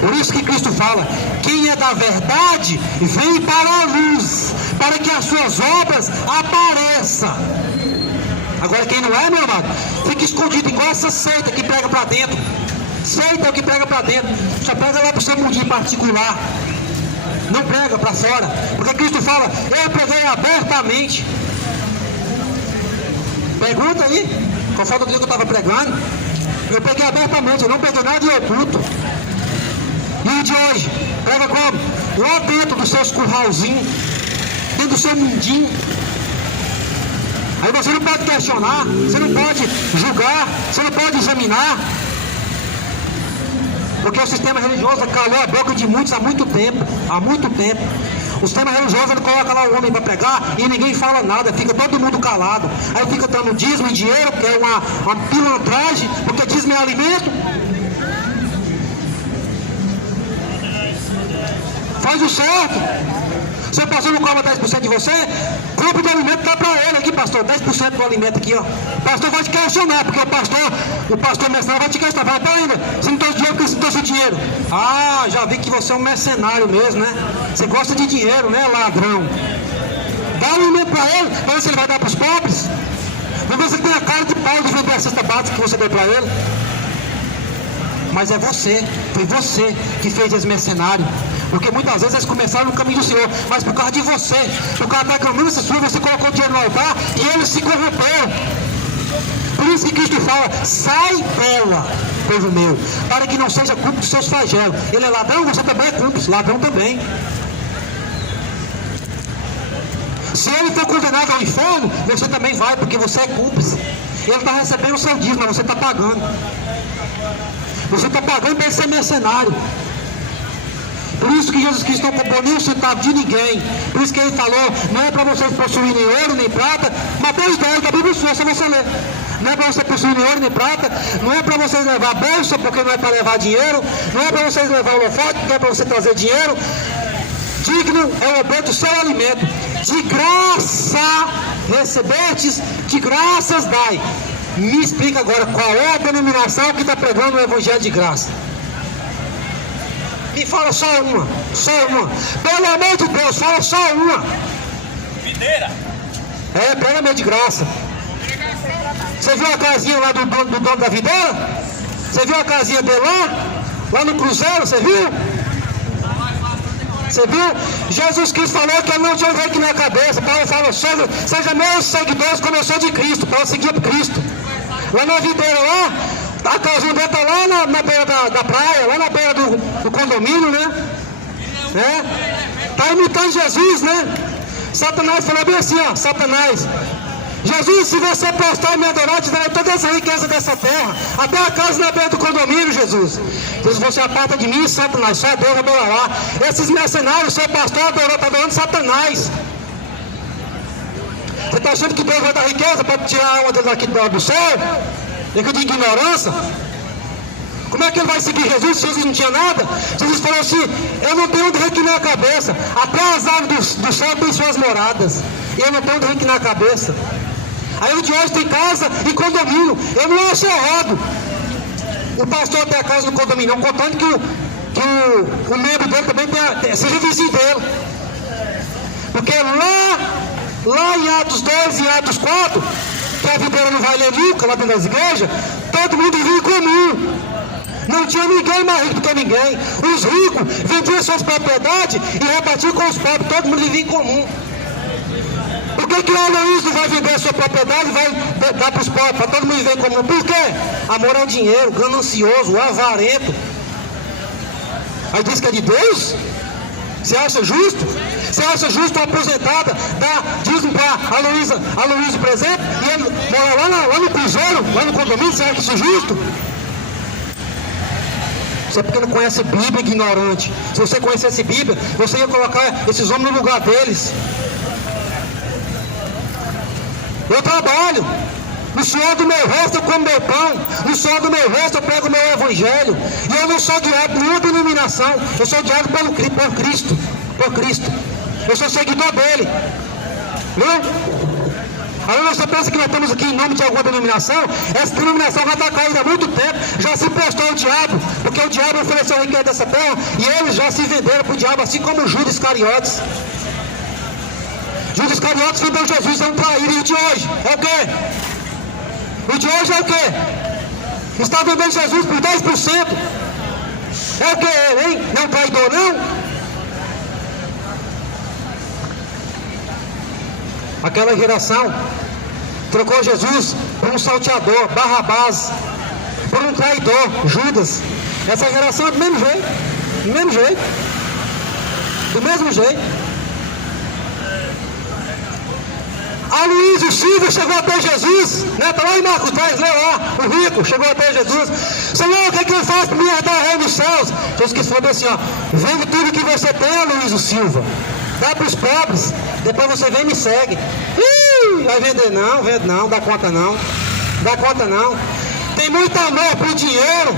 Por isso que Cristo fala, quem é da verdade, vem para a luz, para que as suas obras apareçam. Agora quem não é, meu amado, fica escondido igual essa seita que prega para dentro. Seita é o que prega para dentro, só prega lá para o seu mundinho particular. Não prega para fora, porque Cristo fala, eu preguei abertamente. Pergunta aí, qual foi o dia que eu estava pregando? Eu preguei abertamente, eu não preguei nada de oculto. E o de hoje, prega como? Lá dentro dos seus curralzinhos, dentro do seu mundinho. Aí você não pode questionar, você não pode julgar, você não pode examinar. Porque o sistema religioso calou a boca de muitos há muito tempo. Há muito tempo. O sistema religioso ele coloca lá o homem para pregar e ninguém fala nada, fica todo mundo calado. Aí fica dando dízimo e dinheiro, que é uma pilantragem, porque dízimo é alimento. Faz o certo. Seu pastor não cobra 10% de você, compra do alimento, dá para ele aqui, pastor, 10% do alimento aqui, ó. O pastor vai te questionar, porque o pastor mercenário vai te questionar, vai, tá ainda, você não trouxe dinheiro porque você trouxe dinheiro. Ah, já vi que você é um mercenário mesmo, né? Você gosta de dinheiro, né, ladrão? Dá alimento para ele, para ver se ele vai dar para os pobres. Vamos ver se ele tem a cara de pau de vender a cesta básica que você deu para ele. Mas é você, foi você que fez esse mercenário. Porque muitas vezes eles começaram no caminho do Senhor, mas por causa de você, por causa da ganância sua, você colocou dinheiro no altar e eles se corromperam. Por isso que Cristo fala, sai dela, povo meu, para que não seja cúmplice dos seus flagelos. Ele é ladrão, você também é cúmplice, ladrão também. Se ele for condenado ao inferno, você também vai, porque você é cúmplice. Ele está recebendo o seu dízimo, mas você está pagando. Você está pagando para ele ser mercenário. Por isso que Jesus Cristo não comprou nem um centavo de ninguém. Por isso que ele falou, não é para vocês possuírem ouro nem prata. Mateus 10 da Bíblia sua, se você ler. Não é para vocês possuírem ouro nem prata. Não é para vocês levar bolsa, porque não é para levar dinheiro. Não é para vocês levar holofote, porque é para você trazer dinheiro. Digno é o objeto do seu alimento. De graça recebestes, de graças dai. Me explica agora qual é a denominação que está pregando o evangelho de graça. Me fala só uma. Pelo amor de Deus, fala só uma. Videira. É, prega meio de graça. Você viu a casinha lá do dono da videira? Você viu a casinha dele lá no Cruzeiro, você viu? Você viu? Jesus Cristo falou que ele não tinha um rei aqui na cabeça. Paulo fala, seja meus seguidores como eu sou de Cristo. Paulo seguia Cristo. Lá na videira lá, a casinha dele está lá na beira da praia, lá na beira do condomínio, né? Está imitando Jesus, né? Satanás falou bem assim, ó, Satanás. Jesus, se você postar e me adorar, te darei toda essa riqueza dessa terra, até a casa na beira do condomínio, Jesus. Deus, você aparta de mim, Satanás, só Deus adorará. Esses mercenários, seu pastor está adorando Satanás. Você está achando que Deus vai dar riqueza para tirar a alma dele daqui do céu? Fica de ignorância. Como é que ele vai seguir Jesus se Jesus não tinha nada? Jesus falou assim, eu não tenho onde reclinar a cabeça, até as aves do céu têm suas moradas, e eu não tenho onde reclinar a cabeça. Aí o de hoje tem casa e condomínio. Eu não acho errado o pastor ter a casa no condomínio, não, contando que o membro dele também seja vizinho dele. Porque lá em Atos 2 e Atos 4, que a videira não vai ler nunca lá dentro das igrejas, todo mundo vivia em comum. Não tinha ninguém mais rico do que ninguém. Os ricos vendiam suas propriedades e repartiam com os pobres, todo mundo vivia em comum. Por que o Aloysio não vai vender a sua propriedade e vai dar para os pobres, para todo mundo viver em comum? Por quê? Amor ao dinheiro, ganancioso, avarento. Aí diz que é de Deus? Você acha justo? Você acha justo uma aposentada dar dízimo para Aloysio, por exemplo, e ele mora lá no cruzeiro, lá no condomínio? Você acha isso justo? Isso é porque não conhece Bíblia, ignorante. Se você conhecesse Bíblia, você ia colocar esses homens no lugar deles. Eu trabalho, no suor do meu rosto eu como meu pão, no suor do meu rosto eu prego o meu evangelho, e eu não sou guiado por nenhuma denominação, eu sou guiado por Cristo, eu sou seguidor dele, viu? Aí você pensa que nós estamos aqui em nome de alguma denominação? Essa denominação já está caída há muito tempo, já se prestou ao diabo, porque o diabo ofereceu a riqueza dessa terra, e eles já se venderam para o diabo, assim como Judas Iscariotes. Judas Iscariotes vendeu Jesus, é um traíra. E o de hoje é o quê? O de hoje é o quê? Está vendendo Jesus por 10%. É o quê ele, hein? Não é um traidor, não? Aquela geração trocou Jesus por um salteador, Barrabás, por um traidor, Judas. Essa geração é do mesmo jeito. Do mesmo jeito. Aloysio Silva chegou até Jesus, né? Está lá em Marcos 10, lê lá, o rico chegou até Jesus. Senhor, o que é que eu faço para me herdar o reino dos céus? Jesus quis falar assim, ó, vende tudo que você tem, Aloysio Silva, dá para os pobres, depois você vem e me segue. Vai vender não, vende não, dá conta não, tem muito amor pro dinheiro,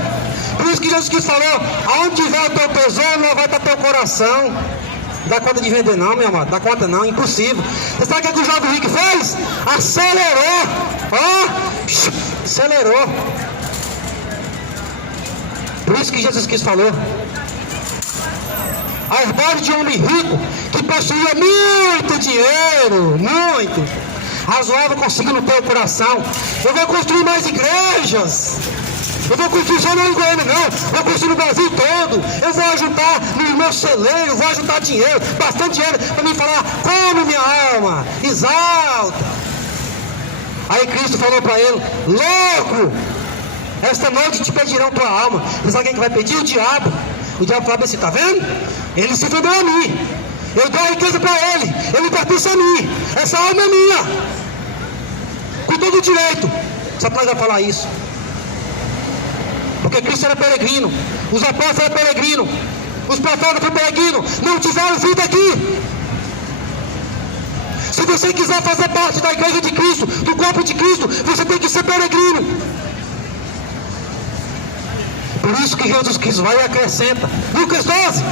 por isso que Jesus quis falar, aonde tiver o teu tesouro, lá vai estar teu coração. Dá conta de vender não, meu amado, dá conta não, impossível. Você sabe o que o jovem rico fez? Acelerou, acelerou. Por isso que Jesus quis falou. A herdade de um homem rico que possuía muito dinheiro, muito, razoável consigo no teu coração. Eu vou construir mais igrejas. Eu vou construir só no Goiânia, não. Vou construir no Brasil todo. Eu vou ajuntar no meu celeiro, vou ajuntar dinheiro, bastante dinheiro, para me falar, come minha alma, exalta. Aí Cristo falou para ele, louco, esta noite te pedirão tua alma. Você sabe quem que vai pedir? O diabo. O diabo fala assim, tá vendo? Ele se vendeu a mim. Eu dou a riqueza para ele pertence a mim. Essa alma é minha. Com todo o direito. Satanás vai falar isso. Porque Cristo era peregrino, os apóstolos eram peregrinos, os profetas foram peregrinos, não tiveram vida aqui. Se você quiser fazer parte da igreja de Cristo, do corpo de Cristo, você tem que ser peregrino. Por isso que Jesus Cristo vai e acrescenta. Lucas 12,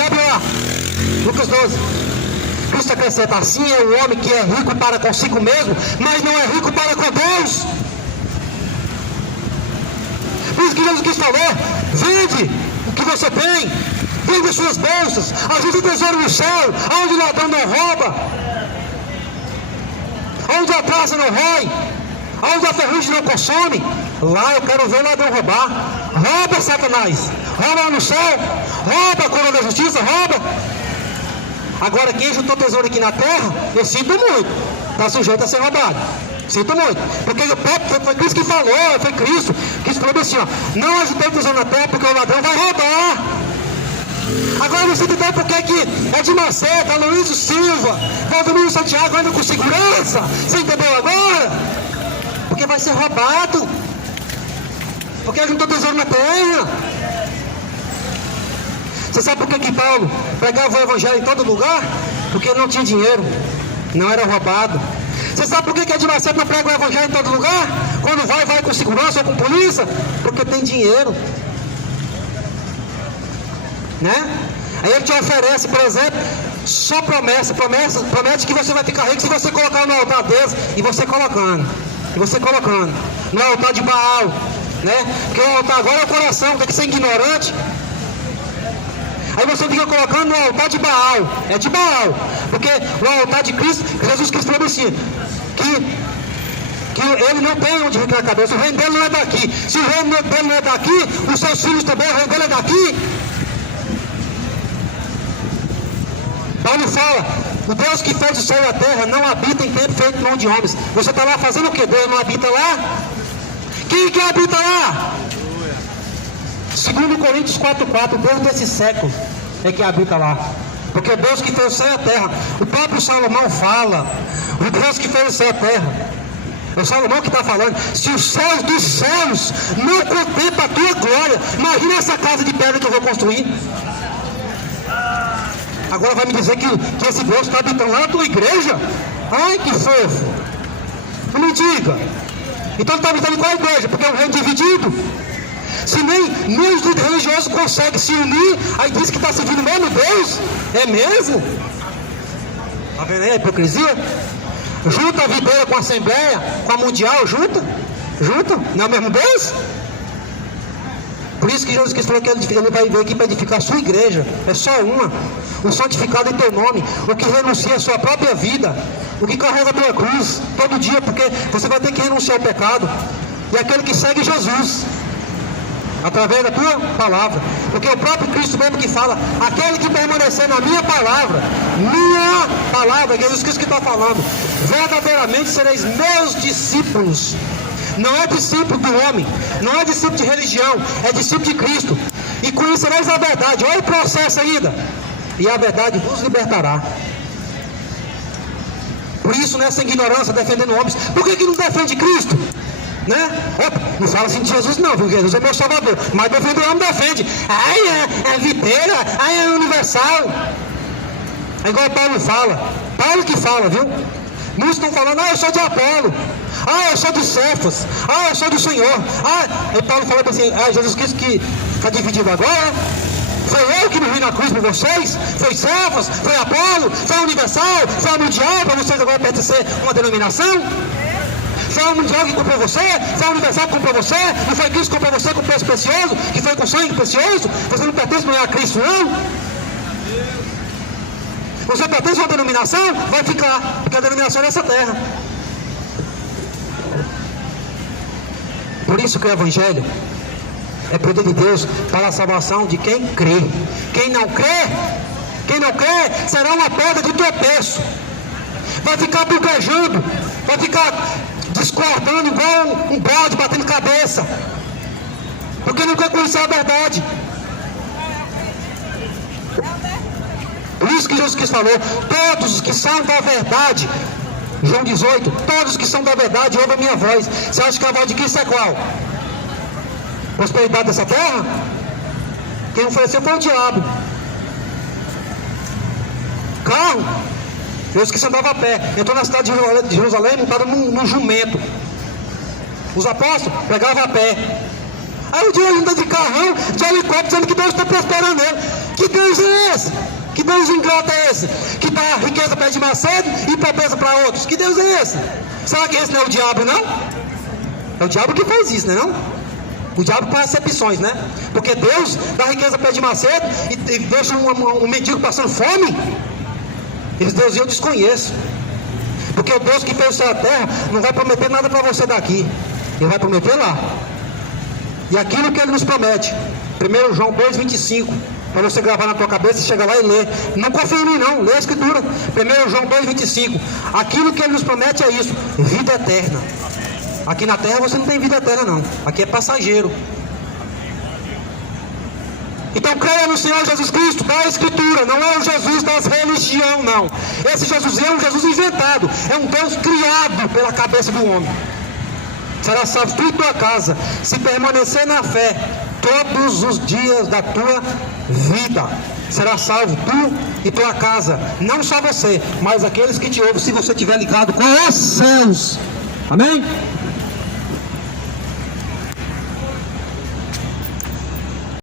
abre lá. Lucas 12. Cristo acrescenta, assim é o homem que é rico para consigo mesmo, mas não é rico para com Deus. Por isso que Jesus Cristo falou, vende o que você tem, vende as suas bolsas, ajude o tesouro no céu, onde o ladrão não rouba, onde a traça não rói, onde a ferrugem não consome, lá eu quero ver o ladrão roubar. Rouba, Satanás, rouba lá no céu, rouba a coroa da justiça, rouba. Agora quem juntou tesouro aqui na terra, eu sinto muito, está sujeito a ser roubado. Sinto muito, porque foi Cristo que falou, foi Cristo falou assim, ó, não ajudei o tesouro na terra porque o ladrão vai roubar. Agora você entendeu por que é de Macedo, Aloysio Silva, Valdomiro Santiago anda com segurança? Você entendeu agora? Porque vai ser roubado, porque juntou tesouro na terra. Você sabe por que Paulo pregava o evangelho em todo lugar? Porque ele não tinha dinheiro, não era roubado. Você sabe por que Edir Macedo não prega o evangelho em todo lugar? Quando vai com segurança ou com polícia, porque tem dinheiro, né? Aí ele te oferece, por exemplo, só promete que você vai ficar rico se você colocar no altar deles, e você colocando, no altar de Baal, né? Porque o altar agora é o coração, tem que ser ignorante. Aí você fica colocando no altar de Baal, é de Baal, porque no altar de Cristo, Jesus Cristo falou assim, que ele não tem onde ficar a cabeça, o reino dele não é daqui. Se o reino dele não é daqui, os seus filhos também, o reino dele é daqui. Paulo fala, o Deus que fez o céu e a terra não habita em templo feito mão de homens. Você está lá fazendo o que? Deus não habita lá? Quem que habita lá? Segundo Coríntios 4:4, o Deus desse século é que habita lá. Porque o Deus que fez o céu e a terra, o próprio Salomão fala, o Deus que fez o céu e a terra, é o Salomão que está falando, se os céus dos céus não contemplam a tua glória, imagina essa casa de pedra que eu vou construir. Agora vai me dizer que esse Deus está habitando lá na tua igreja? Ai, que fofo! Não me diga. Então ele está habitando em qual igreja? Porque é um reino dividido. Se nem os líderes religiosos conseguem se unir, aí diz que está servindo o mesmo Deus? É mesmo? Está vendo aí a hipocrisia? Junta a videira com a Assembleia, com a Mundial, junta? Não é o mesmo Deus? Por isso que Jesus Cristo falou que ele vai vir aqui para edificar a sua igreja. É só uma. O santificado em teu nome. O que renuncia a sua própria vida. O que carrega a tua cruz todo dia, porque você vai ter que renunciar ao pecado. E aquele que segue Jesus, através da tua palavra. Porque o próprio Cristo mesmo que fala, aquele que permanecer na minha palavra, Jesus Cristo que está falando, verdadeiramente sereis meus discípulos. Não é discípulo do homem, não é discípulo de religião, é discípulo de Cristo. E conhecereis a verdade. Olha o processo ainda. E a verdade vos libertará. Por isso, nessa ignorância, defendendo homens, por que não defende Cristo? Né? Não fala assim de Jesus não, porque Jesus é meu Salvador. Mas defende o homem, defende. Ai, é videira, ai, é universal. É igual Paulo fala. Paulo que fala, viu? Muitos estão falando, eu sou de Apolo. Eu sou de Cefas. Eu sou do Senhor. Aí Paulo fala assim, Jesus Cristo que está dividido agora. Foi eu que morri na cruz por vocês? Foi Cefas? Foi Apolo? Foi a Universal? Foi a Mundial para vocês agora pertencer a uma denominação? Foi a Mundial que comprou você? Foi a Universal que comprou você? Não foi Cristo que comprou você com preço precioso? Que foi com sangue precioso? Você não pertence, não é a Cristo não? Você pertence a uma denominação? Vai ficar, porque a denominação é nessa terra. Por isso que o Evangelho é poder de Deus para a salvação de quem crê. Quem não crê será uma pedra de tropeço. Vai ficar buguejando, vai ficar discordando igual um balde batendo cabeça, porque não quer conhecer a verdade. Por isso que Jesus Cristo falou, todos os que são da verdade, João 18, todos os que são da verdade ouvem a minha voz. Você acha que a voz de Cristo é qual? Prosperidade dessa terra? Quem ofereceu foi o diabo. Carro, Jesus Cristo andava a pé, entrou na cidade de Jerusalém montado num jumento. Os apóstolos pegavam a pé. Aí o dia anda de carrão, de helicóptero, dizendo que Deus está prosperando ele. Que Deus é esse? Que Deus ingrato é esse? Que dá riqueza para de Macedo e pobreza para outros? Que Deus é esse? Será que esse não é o diabo, não? É o diabo que faz isso, né, não? O diabo com acepções, né? Porque Deus dá riqueza para de Macedo e deixa um mendigo passando fome. Deus eu desconheço. Porque o Deus que fez o céu e a terra não vai prometer nada para você daqui. Ele vai prometer lá. E aquilo que ele nos promete, 1 João 2,25, para você gravar na tua cabeça e chegar lá e ler. Não confia em mim não, lê a escritura. 1 João 2,25. Aquilo que ele nos promete é isso, vida eterna. Aqui na terra você não tem vida eterna não, aqui é passageiro. Então creia no Senhor Jesus Cristo da Escritura, não é o Jesus das religiões não. Esse Jesus é um Jesus inventado, é um Deus criado pela cabeça do homem. Será salvo tu e tua casa, se permanecer na fé todos os dias da tua vida. Será salvo tu e tua casa, não só você, mas aqueles que te ouvem, se você estiver ligado com os céus. Amém?